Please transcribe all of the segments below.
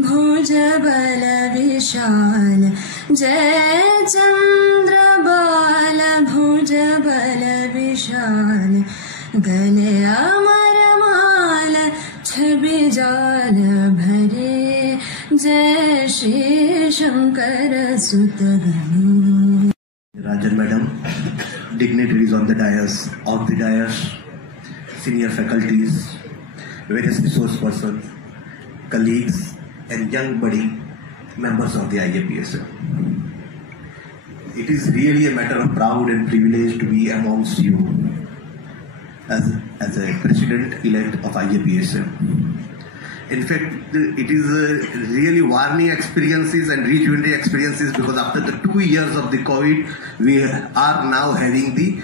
भुज बल विशाल जय चंद्र बाल भुज बल विशाल गले अमर माल छवि जाल भरे जय श्री शंकर सुत गण। Rajan Madam, dignitaries on the dais, senior faculties, various resource persons, colleagues, and young budding members of the IAPSM. It is really a matter of proud and privilege to be amongst you as a president-elect of IAPSM. In fact, it is really warming experiences and rejuvenating experiences, because after the 2 years of the COVID, we are now having the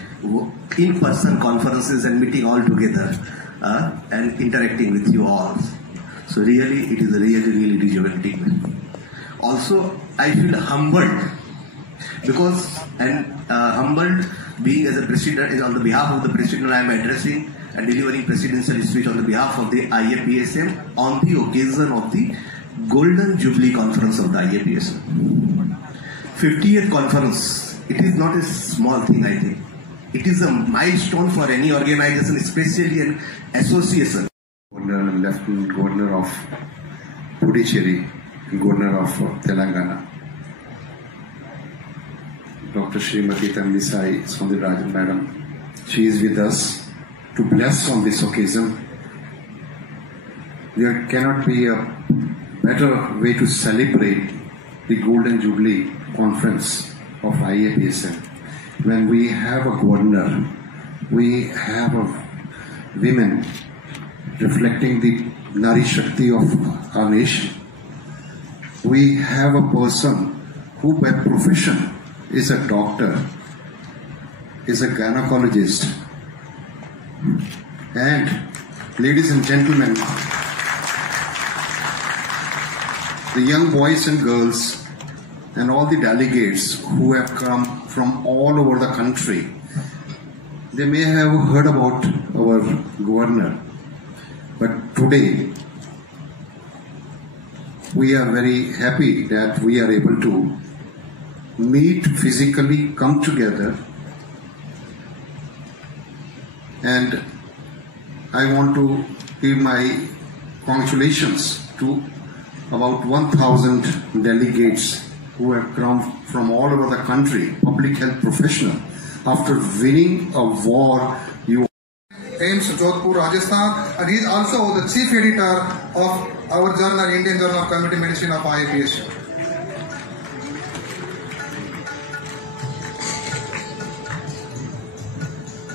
in-person conferences and meeting all together and interacting with you all. So really, it is really rejuvenating. Also, I feel humbled humbled being as a president is on the behalf of the president I am addressing and delivering presidential speech on the behalf of the IAPSM on the occasion of the Golden Jubilee Conference of the IAPSM. 50th conference, it is not a small thing, I think. It is a milestone for any organization, especially an association. Governor and Lieutenant Governor of Puducherry, Governor of Telangana, Dr. Srimati Tamisai Soundararajan Madam. She is with us to bless on this occasion. There cannot be a better way to celebrate the Golden Jubilee Conference of IAPSM. When we have a governor, we have a women reflecting the Nari Shakti of our nation. We have a person who by profession is a doctor, is a gynecologist. And ladies and gentlemen, the young boys and girls and all the delegates who have come from all over the country, they may have heard about our governor, but today we are very happy that we are able to meet physically, come together. And I want to give my congratulations to about 1,000 delegates who have come from all over the country, public health professional. After winning a war, AIIMS Jodhpur, Rajasthan, and he is also the chief editor of our journal, Indian Journal of Community Medicine of IAPSM.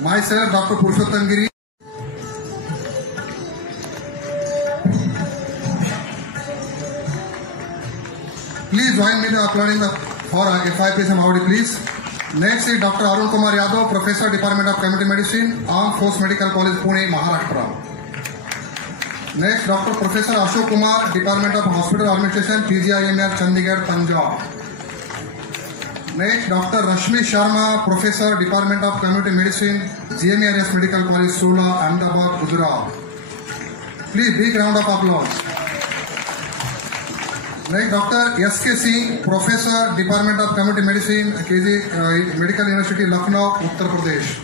Myself, Dr. Purushottam Giri. Please join me in applauding for IAPSM awardee, please. Next is Dr. Arun Kumar Yadav, Professor, Department of Community Medicine, Armed Force Medical College, Pune, Maharashtra. Next, Dr. Professor Ashok Kumar, Department of Hospital Administration, PGIMR, Chandigarh, Punjab. Next, Dr. Rashmi Sharma, Professor, Department of Community Medicine, GMERS Medical College, Sula, Ahmedabad, Gujarat. Please, big round of applause. Next, Dr. S.K. Singh, Professor, Department of Community Medicine, KG Medical University, Lucknow, Uttar Pradesh.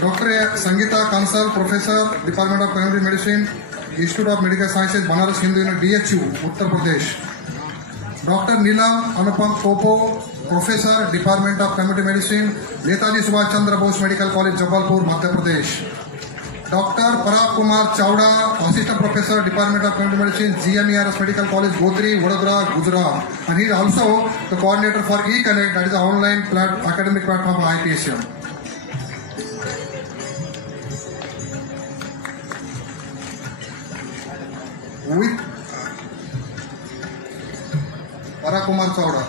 Dr. Sangeeta Kansal, Professor, Department of Community Medicine, Institute of Medical Sciences, Banaras Hindu University, DHU, Uttar Pradesh. Dr. Neelam Anupam Popo, Professor, Department of Community Medicine, Netaji Subhash Chandra Bose Medical College, Jabalpur, Madhya Pradesh. Dr. Parag Kumar Chawda, Assistant Professor, Department of Community Medicine, GMERS Medical College, Godri, Vadodara, Gujarat. And he is also the coordinator for eConnect, that is an online academic platform of IAPSM. With Parag Kumar Chawda.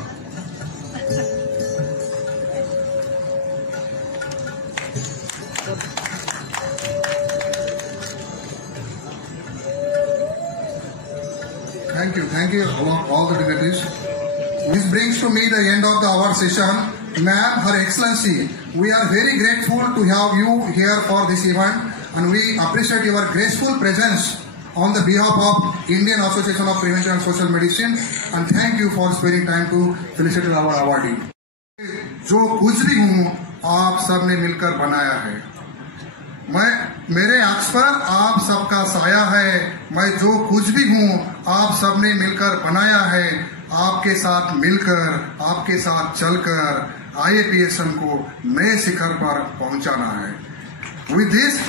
Thank you all the dignitaries. This brings to me the end of the award session. Ma'am, Her Excellency, we are very grateful to have you here for this event, and we appreciate your graceful presence on the behalf of Indian Association of Prevention and Social Medicine, and thank you for sparing time to felicitate our awardee. जो कुछ भी हूँ आप सब ने मिलकर बनाया है, मैं मेरे अक्स पर आप सबका साया है, मैं जो कुछ भी हूँ आप सब ने मिलकर बनाया है, आपके साथ मिलकर आपके साथ चलकर IAPSM को नए शिखर पर पहुंचाना है. With this,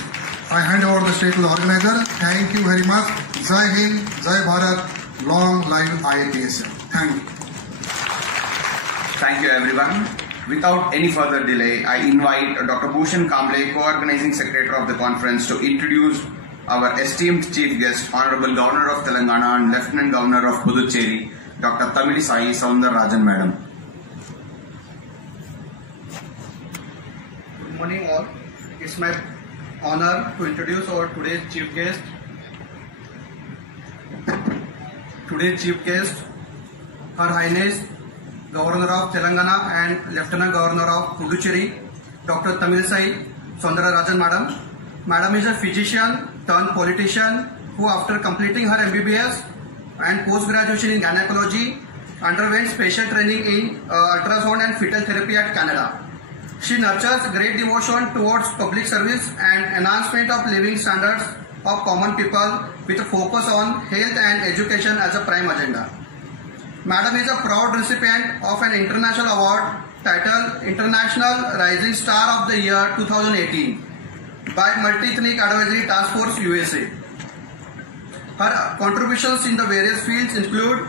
I hand over the stage to the organizer. Thank you very much. Jai Hind, Jai Bharat, long live IAPSM. Thank you. Thank you everyone. Without any further delay, I invite Dr. Bhushan Kamble, co-organizing secretary of the conference, to introduce our esteemed chief guest, Honorable Governor of Telangana and Lieutenant Governor of Puducherry, Dr. Tamilisai Soundararajan Madam. Good morning all. It's my honor to introduce our today's chief guest. Today's chief guest, Her Highness Governor of Telangana and Lieutenant Governor of Puducherry, Dr. Tamilisai Soundararajan Madam. Madam is a physician turned politician who, after completing her MBBS and post-graduation in gynecology, underwent special training in ultrasound and fetal therapy at Canada. She nurtures great devotion towards public service and enhancement of living standards of common people with a focus on health and education as a prime agenda. Madam is a proud recipient of an international award titled International Rising Star of the Year 2018 by Multi-Ethnic Advisory Task Force USA. Her contributions in the various fields include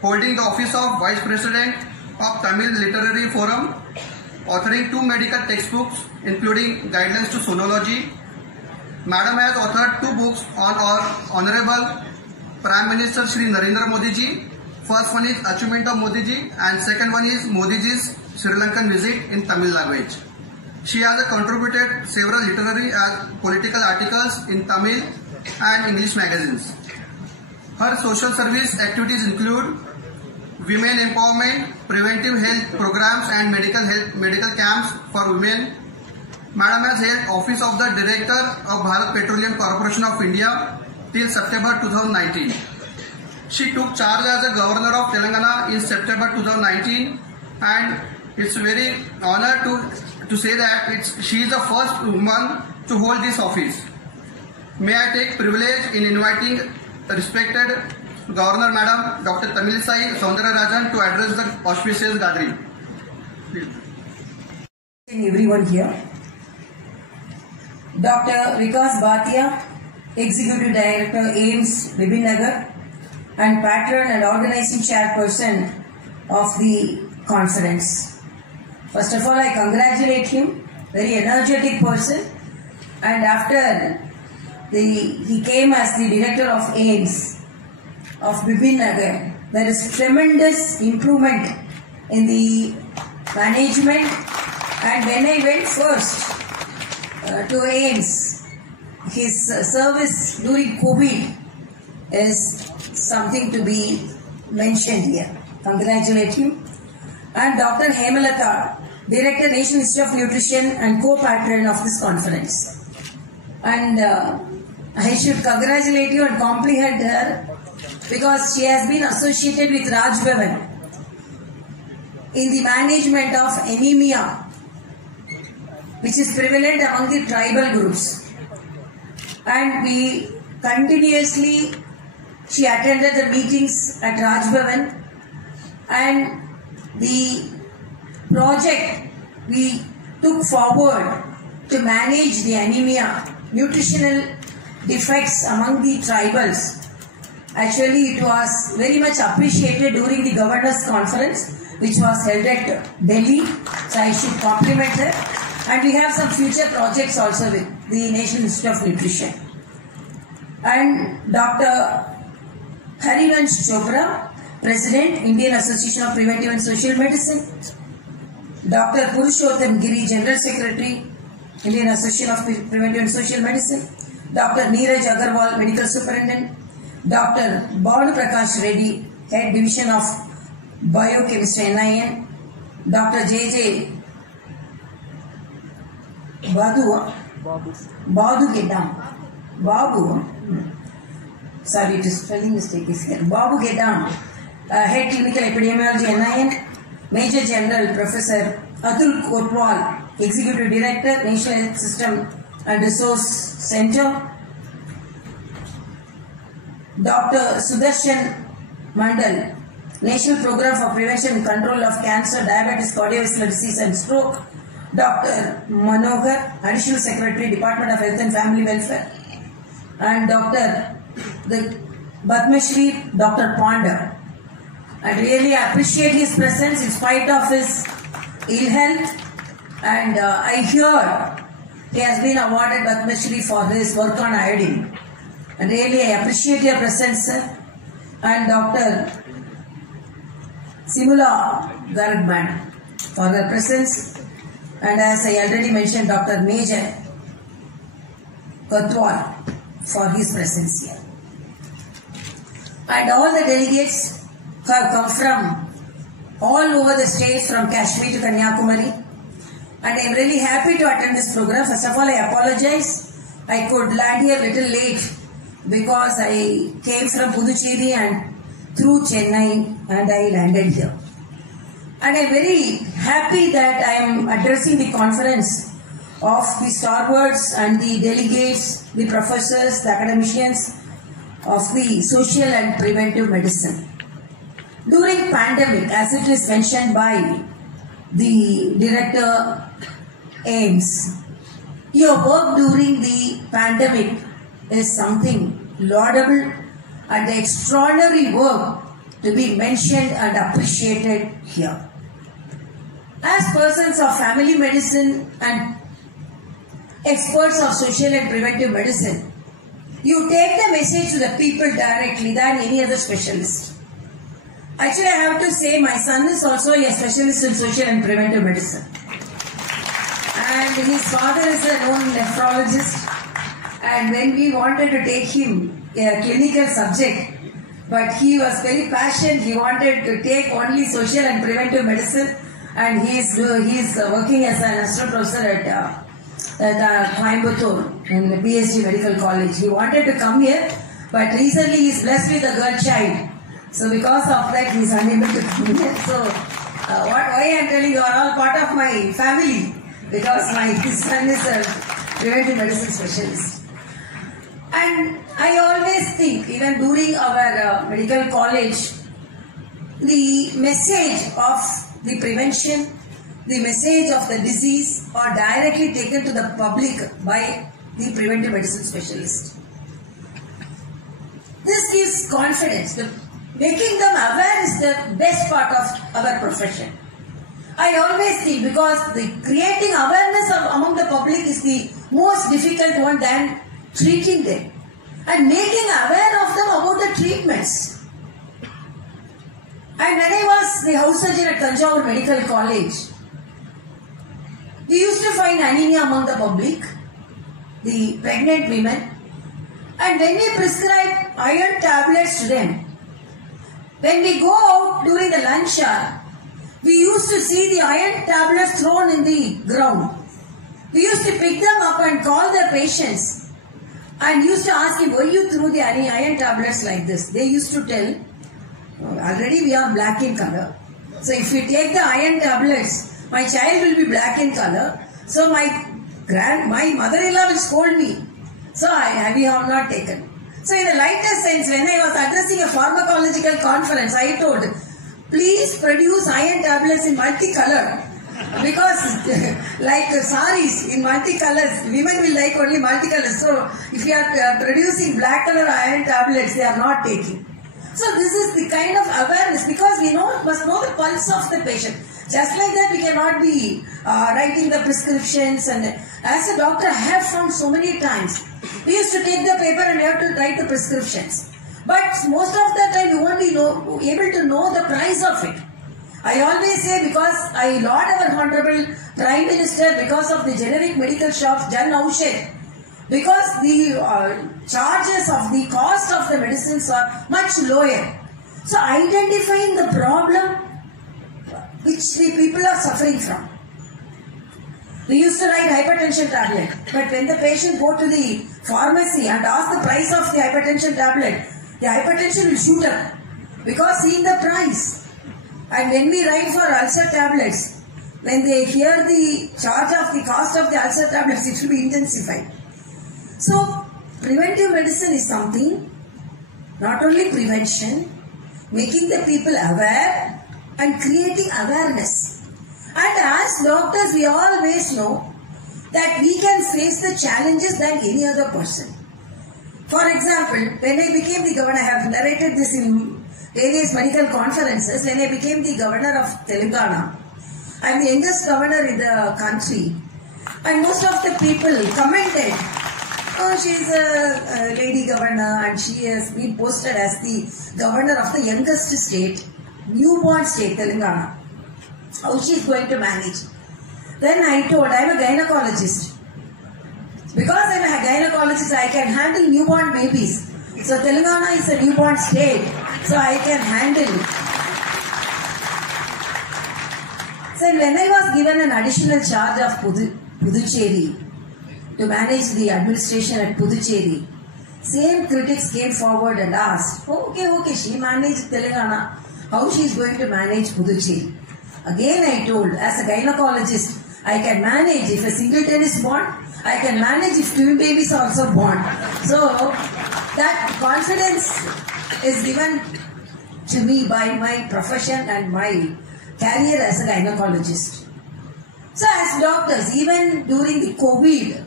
holding the office of Vice President of Tamil Literary Forum, authoring 2 medical textbooks including Guidelines to Sonology. Madam has authored 2 books on our Honorable Prime Minister Shri Narendra Modi ji. First one is Achievement of Modi ji and second one is Modi ji's Sri Lankan visit in Tamil language. She has contributed several literary and political articles in Tamil and English magazines. Her social service activities include women empowerment, preventive health programs and medical camps for women. Madam has held office of the Director of Bharat Petroleum Corporation of India till September 2019. She took charge as a Governor of Telangana in September 2019, and it's very honor to say that she is the first woman to hold this office. May I take privilege in inviting respected Governor Madam Dr. Tamilisai Soundararajan to address the auspicious gathering. Please. Everyone here. Dr. Vikas Bhatia, Executive Director, AIIMS, Bibinagar, and patron and organizing chairperson of the conference. First of all, I congratulate him, very energetic person, and after he came as the director of AIIMS of Bibinagar, there is tremendous improvement in the management, and when I went first to AIIMS, his service during COVID is something to be mentioned here. Congratulate him. And Dr. Hemalata, Director, National Institute of Nutrition and co-patron of this conference. And I should congratulate you and compliment her because she has been associated with Raj Bhavan in the management of anemia, which is prevalent among the tribal groups. And we continuously, she attended the meetings at Raj Bhavan, and the project we took forward to manage the anemia, nutritional defects among the tribals. Actually, it was very much appreciated during the Governors' Conference, which was held at Delhi. So I should compliment her. And we have some future projects also with the National Institute of Nutrition. And Dr. Harivansh Chopra, President, Indian Association of Preventive and Social Medicine. Dr. Purushottam Giri, General Secretary, Indian Association of Preventive and Social Medicine. Dr. Neeraj Agarwal, Medical Superintendent. Dr. Bhavanu Prakash Reddy, Head Division of Biochemistry, NIN. Dr. J.J. Badua, Babu Gedam. Babu. Sorry, it is spelling mistake is here. Babu Gedam, Head Clinical Epidemiology NIN, Major General Professor Atul Kotwal, Executive Director, National Health System and Resource Center, Dr. Sudarshan Mandal, National Program for Prevention and Control of Cancer, Diabetes, Cardiovascular Disease and Stroke, Dr. Manohar, Additional Secretary, Department of Health and Family Welfare, and Dr. Padma Shri, Dr. Panda. I really appreciate his presence in spite of his ill health, and I hear he has been awarded Padma Shri for his work on iodine. And really I appreciate your presence, sir. And Dr. Simula Gargman for their presence. And as I already mentioned, Dr. Major Kotwal for his presence here. And all the delegates have come from all over the states, from Kashmir to Kanyakumari. And I am really happy to attend this program. First of all, I apologize. I could land here a little late because I came from Puducherry and through Chennai and I landed here. And I am very happy that I am addressing the conference of the stalwarts and the delegates, the professors, the academicians of the social and preventive medicine. During pandemic, as it is mentioned by the Director AIMS, your work during the pandemic is something laudable and extraordinary work to be mentioned and appreciated here. As persons of family medicine and experts of social and preventive medicine, you take the message to the people directly than any other specialist. Actually, I have to say my son is also a specialist in social and preventive medicine. And his father is a known nephrologist. And when we wanted to take him a clinical subject, but he was very passionate, he wanted to take only social and preventive medicine, and he is working as an assistant professor at Coimbatore in the PSG Medical College. He wanted to come here, but recently he is blessed with a girl child. So because of that, he is unable to come here. So why I am telling you are all part of my family, because my son is a preventive medicine specialist. And I always think, even during our medical college, the message of the prevention, the message of the disease are directly taken to the public by the preventive medicine specialist. This gives confidence. Making them aware is the best part of our profession. I always think, because creating awareness among the public is the most difficult one than treating them and making aware of them about the treatments. And when I was the house surgeon at Tanjavur Medical College, we used to find anemia among the public, the pregnant women, and when we prescribe iron tablets to them, when we go out during the lunch hour, we used to see the iron tablets thrown in the ground. We used to pick them up and call the patients and used to ask him, why you threw the iron tablets like this? They used to tell, already we are black in color. So if we take the iron tablets, my child will be black in color. So my mother-in-law will scold me. So we have not taken. So in a lighter sense, when I was addressing a pharmacological conference, I told, please produce iron tablets in multicolor. Because like saris in multicolors, women will like only multicolors. So if you are producing black color iron tablets, they are not taking. So this is the kind of awareness, because we must know the pulse of the patient. Just like that, we cannot be writing the prescriptions. And as a doctor, I have found so many times, we used to take the paper and we have to write the prescriptions. But most of the time, you won't be able to know the price of it. I always say, because I laud our Honorable Prime Minister because of the generic medical shops, Jan Aushadh, because the charges of the cost of the medicines are much lower. So identifying the problem which the people are suffering from. We used to write hypertension tablet, but when the patient go to the pharmacy and ask the price of the hypertension tablet, the hypertension will shoot up because seeing the price. And when we write for ulcer tablets, when they hear the charge of the cost of the ulcer tablets, it will be intensified. So, preventive medicine is something, not only prevention, making the people aware and creating awareness. And as doctors, we always know that we can face the challenges than any other person. For example, when I became the governor, I have narrated this in various medical conferences, when I became the governor of Telangana, I am the youngest governor in the country, and most of the people commented, oh, she is a lady governor and she has been posted as the governor of the youngest state, newborn state, Telangana. How she is going to manage? Then I told, I am a gynecologist. Because I am a gynecologist, I can handle newborn babies. So Telangana is a newborn state, so I can handle it. So when I was given an additional charge of Puducherry to manage the administration at Puducherry, same critics came forward and asked, oh, okay, she managed Telangana, how she is going to manage Puducherry? Again I told, as a gynecologist, I can manage if a singleton is born, I can manage if twin babies are also born. So that confidence is given to me by my profession and my career as a gynecologist. So as doctors, even during the COVID,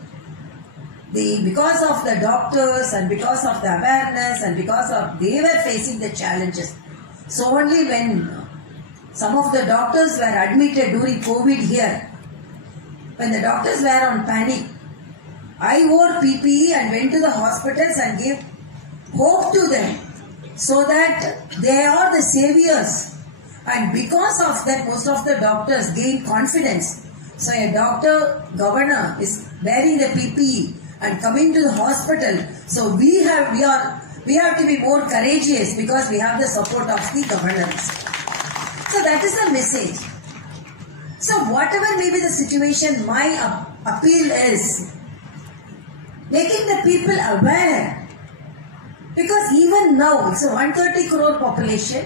because of the doctors and because of the awareness and because of they were facing the challenges. So only when some of the doctors were admitted during COVID here, when the doctors were on panic, I wore PPE and went to the hospitals and gave hope to them so that they are the saviors. And because of that, most of the doctors gained confidence. So a doctor, governor is wearing the PPE and coming to the hospital. So we have to be more courageous because we have the support of the governors. So that is the message. So whatever may be the situation, my appeal is making the people aware. Because even now, it's a 130 crore population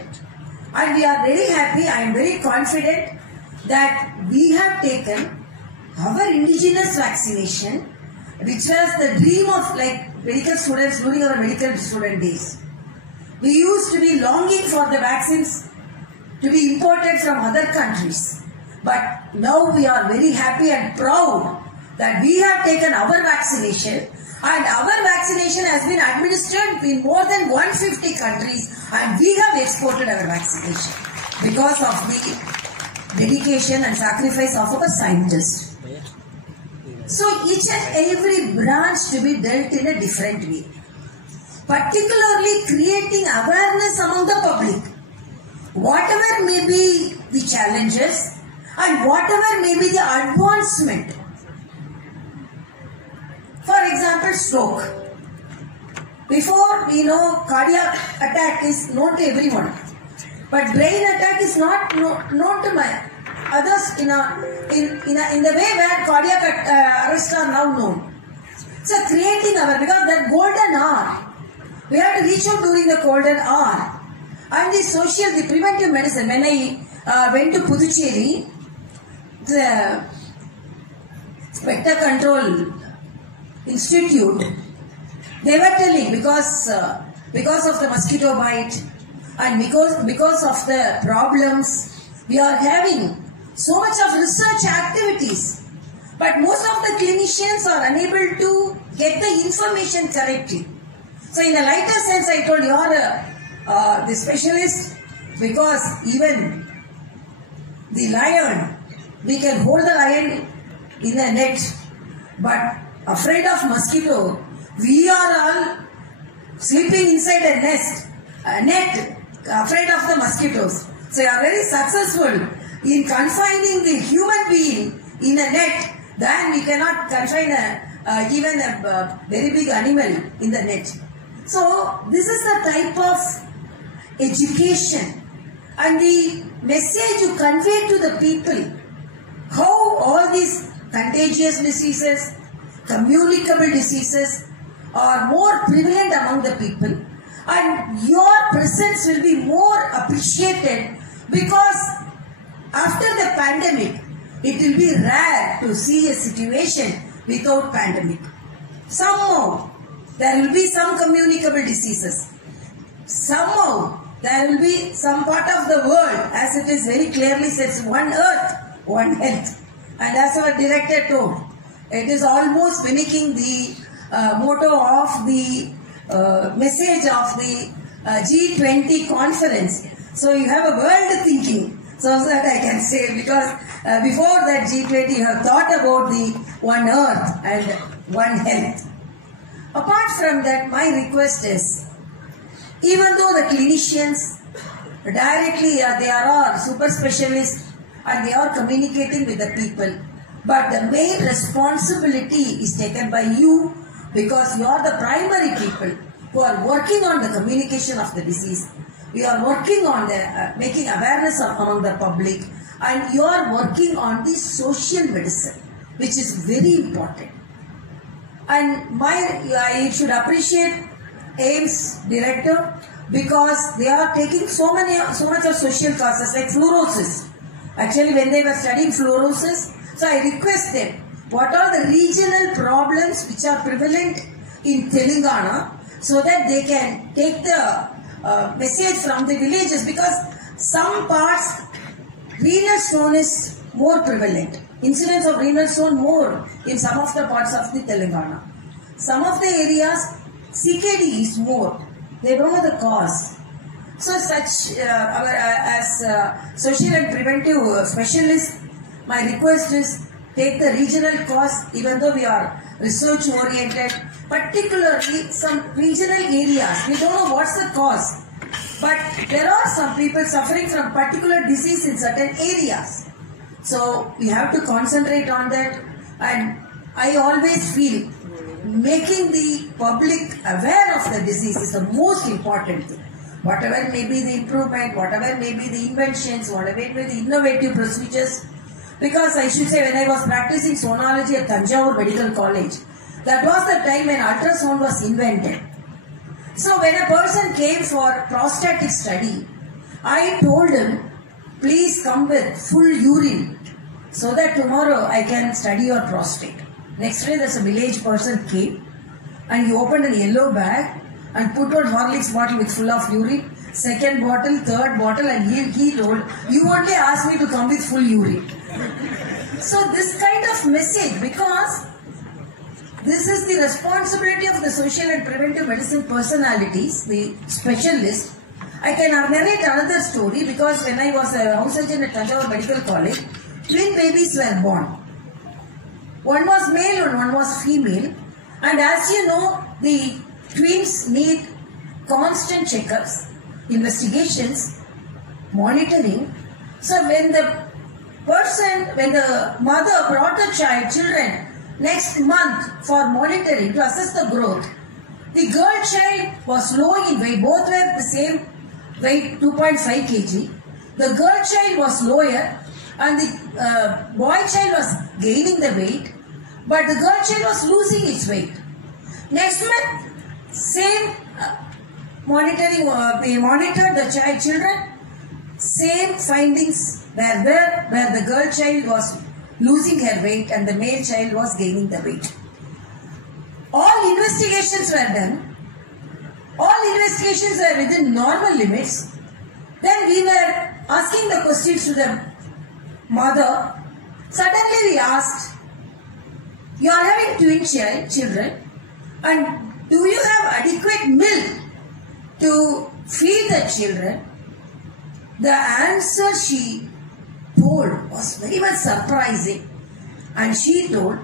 and we are very happy, I am very confident that we have taken our indigenous vaccination, which was the dream of medical students during our medical student days. We used to be longing for the vaccines to be imported from other countries. But now we are very happy and proud that we have taken our vaccination and our vaccination has been administered in more than 150 countries and we have exported our vaccination because of the dedication and sacrifice of our scientists. So each and every branch to be dealt in a different way. Particularly creating awareness among the public. Whatever may be the challenges and whatever may be the advancement. For example, stroke. Before we know cardiac attack is known to everyone. But brain attack is not known to others in the way where cardiac arrests are now known. So creating because that golden hour, we have to reach out during the golden hour. And the preventive medicine, when I went to Puducherry, the Vector Control Institute, they were telling because of the mosquito bite and because of the problems, we are having so much of research activities. But most of the clinicians are unable to get the information correctly. So in a lighter sense, I told you are the specialist because even the lion, we can hold the lion in a net, but afraid of mosquito, we are all sleeping inside a net, afraid of the mosquitoes. So you are very successful in confining the human being in a net, then we cannot confine even a very big animal in the net. So this is the type of education and the message you convey to the people, how all these contagious diseases, communicable diseases are more prevalent among the people, and your presence will be more appreciated, because after the pandemic, it will be rare to see a situation without pandemic. Somehow, there will be some communicable diseases. Somehow, there will be some part of the world, as it is very clearly said, one earth, one health. And as our director told, it is almost mimicking the motto of the message of the G20 conference. So you have a world thinking, so that I can say, because before that G20 you have thought about the one earth and one health. Apart from that, my request is, even though the clinicians directly they are all super specialists and they are communicating with the people, but the main responsibility is taken by you, because you are the primary people who are working on the communication of the disease. You are working on the making awareness among the public, and you are working on the social medicine, which is very important. And I should appreciate AIIMS director, because they are taking so much of social causes like fluorosis. Actually, when they were studying fluorosis, so I request them, what are the regional problems which are prevalent in Telangana, so that they can take the message from the villages, because some parts renal stone is more prevalent. Incidence of renal stone more in some of the parts of the Telangana. Some of the areas CKD is more. They don't know the cause. So such as social and preventive specialists, my request is, take the regional cause, even though we are research oriented, particularly some regional areas. We don't know what's the cause, but there are some people suffering from particular disease in certain areas. So we have to concentrate on that, and I always feel making the public aware of the disease is the most important thing. Whatever may be the improvement, whatever may be the inventions, whatever may be the innovative procedures. Because I should say, when I was practicing sonology at Tanjavur Medical College, that was the time when ultrasound was invented. So when a person came for prostatic study, I told him, please come with full urine, so that tomorrow I can study your prostate. Next day, there's a village person came, and he opened a yellow bag and put one Horlicks bottle with full of urine, second bottle, third bottle, and he told, you only asked me to come with full urine. So this kind of message, because this is the responsibility of the social and preventive medicine personalities, the specialists. I can narrate another story, because when I was a house surgeon at Tanjavur Medical College, twin babies were born. One was male and one was female. And as you know, the twins need constant checkups, investigations, monitoring. So when the mother brought the children next month for monitoring to assess the growth, the girl child was low in weight. Both were the same weight, 2.5 kg. The girl child was lower, and the boy child was gaining the weight, but the girl child was losing its weight. Next month, same monitoring, we monitored the children, same findings were there, where the girl child was losing her weight and the male child was gaining the weight. All investigations were done. All investigations were within normal limits. Then we were asking the questions to the mother. Suddenly we asked, you are having twin children, and do you have adequate milk to feed the children? The answer she told was very much surprising, and she told,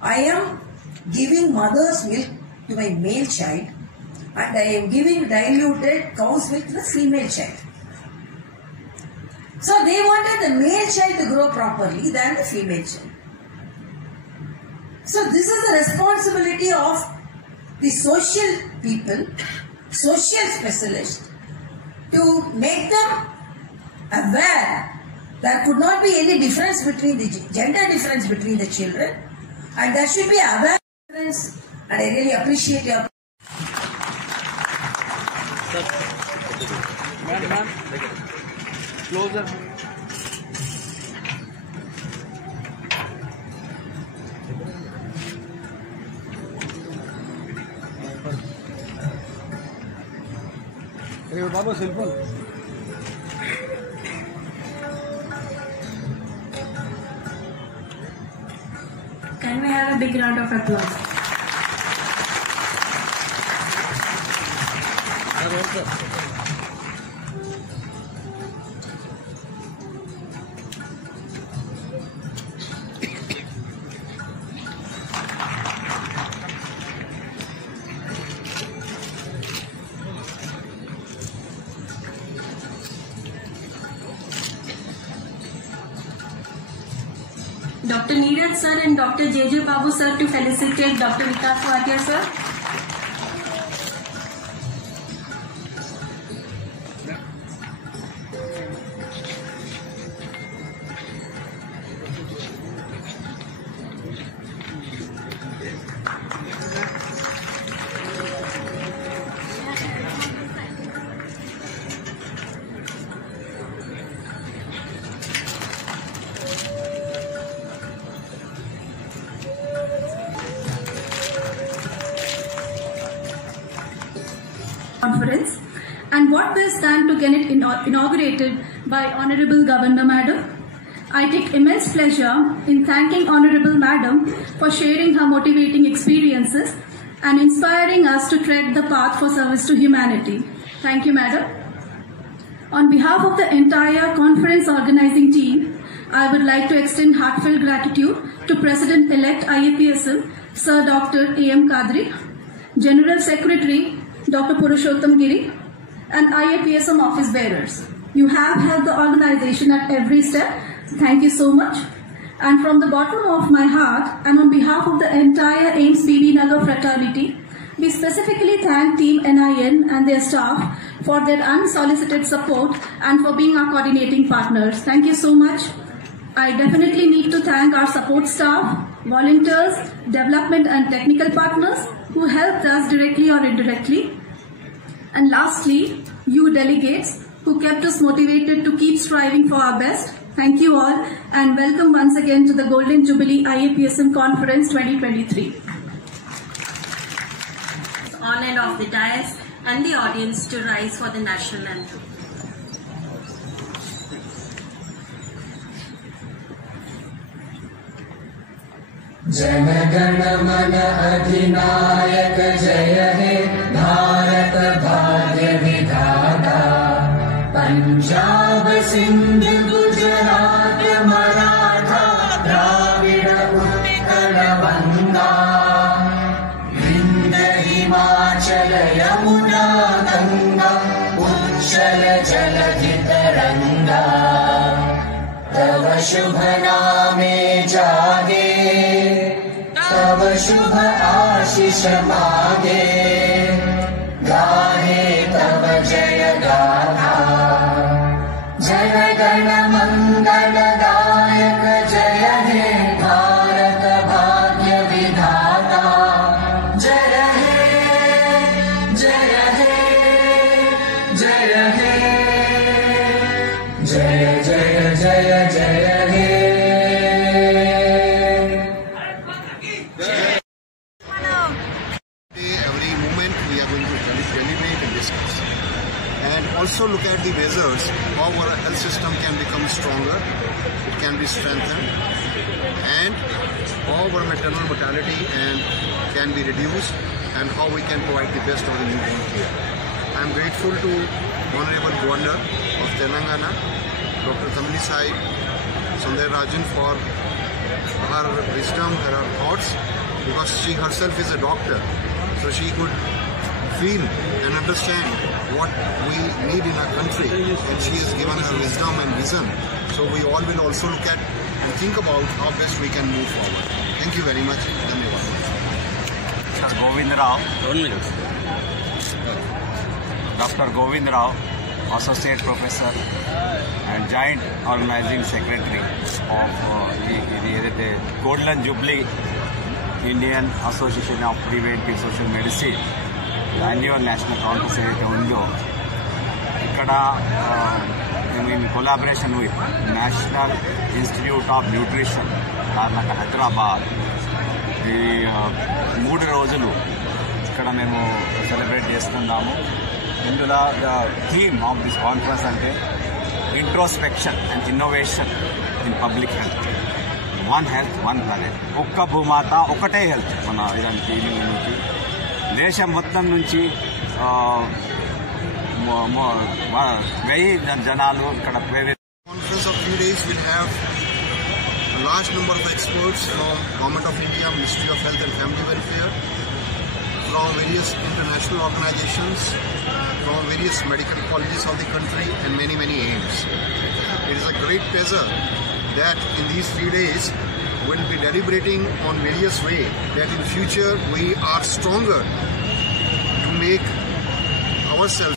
I am giving mother's milk to my male child, and I am giving diluted cow's milk to the female child. So they wanted the male child to grow properly than the female child. So this is the responsibility of the social people, social specialists, to make them aware there could not be any difference between the gender difference between the children, and there should be awareness. And I really appreciate your. Ma'am, closer. Hey, Baba, cell phone. Can we have a big round of applause? Dr. Neeraj sir and Dr. J.J. Babu sir to felicitate Dr. Vikas Watia sir. Conference, and what best time to get it inaugurated by Honorable Governor Madam. I take immense pleasure in thanking Honorable Madam for sharing her motivating experiences and inspiring us to tread the path for service to humanity. Thank you, Madam. On behalf of the entire conference organizing team, I would like to extend heartfelt gratitude to President-elect IAPSM, Sir Dr. A.M. Kadri, General Secretary Dr. Purushottam Giri, and IAPSM office bearers. You have helped the organization at every step. Thank you so much. And from the bottom of my heart and on behalf of the entire AIMS BB Nagar fraternity, we specifically thank Team NIN and their staff for their unsolicited support and for being our coordinating partners. Thank you so much. I definitely need to thank our support staff, volunteers, development and technical partners who helped us directly or indirectly. And lastly, you delegates who kept us motivated to keep striving for our best. Thank you all and welcome once again to the Golden Jubilee IAPSM Conference 2023. On and off the dais and the audience to rise for the national anthem. Jana Gana मन अधिनायक जय हे भारत भाग्य विधाता पंजाब सिंध गुजरात मराठा द्राविड़ उत्कल बंगा विंध्य हिमाचल यमुना गंगा उच्चल जलधि तरंगा तव शुभ नामे जागे तव शुभ आशीष मागे गाहे तव जय गाथा जन गण मंगल दायक जय हे भारत भाग्य विधाता जय हे जय हे जय हे जय जय जय जय हे also look at the measures how our health system can become stronger, it can be strengthened, and how our maternal mortality can be reduced, and how we can provide the best of the newborn care. I am grateful to Honorable Governor of Telangana, Dr. Tamilisai Soundararajan, for her wisdom, her thoughts, because she herself is a doctor, so she could feel and understand what we need in our country, and she has given her wisdom and vision. So we all will also look at and think about how best we can move forward. Thank you very much. Dr. Govind Rao, Associate Professor and Joint Organizing Secretary of the Golden Jubilee Indian Association of Preventive Social Medicine, the annual national conference ఏదైతే ఉందో ఇక్కడ in collaboration with National Institute of Nutrition, Karnataka, Hyderabad, ఈ 3 రోజులు ఇక్కడ మేము celebrate చేస్తున్నాము. ఇందులో the theme of this conference అంటే introspection and innovation in public health. One health one planet, ఒక్క భూమాత ఒకటే హెల్త్. మన ఇదానికి నుంచి దేశం మొత్తం నుంచి 1000 జనాలు ఇక్కడ ప్రేరిత. Conference of 3 days will have a large number of experts from Government of India, Ministry of Health and Family Welfare, from various international organizations, from various medical colleges of the country, and many aims. It is a great pleasure that in these 3 days we will be deliberating on various ways that in future we are stronger to make ourselves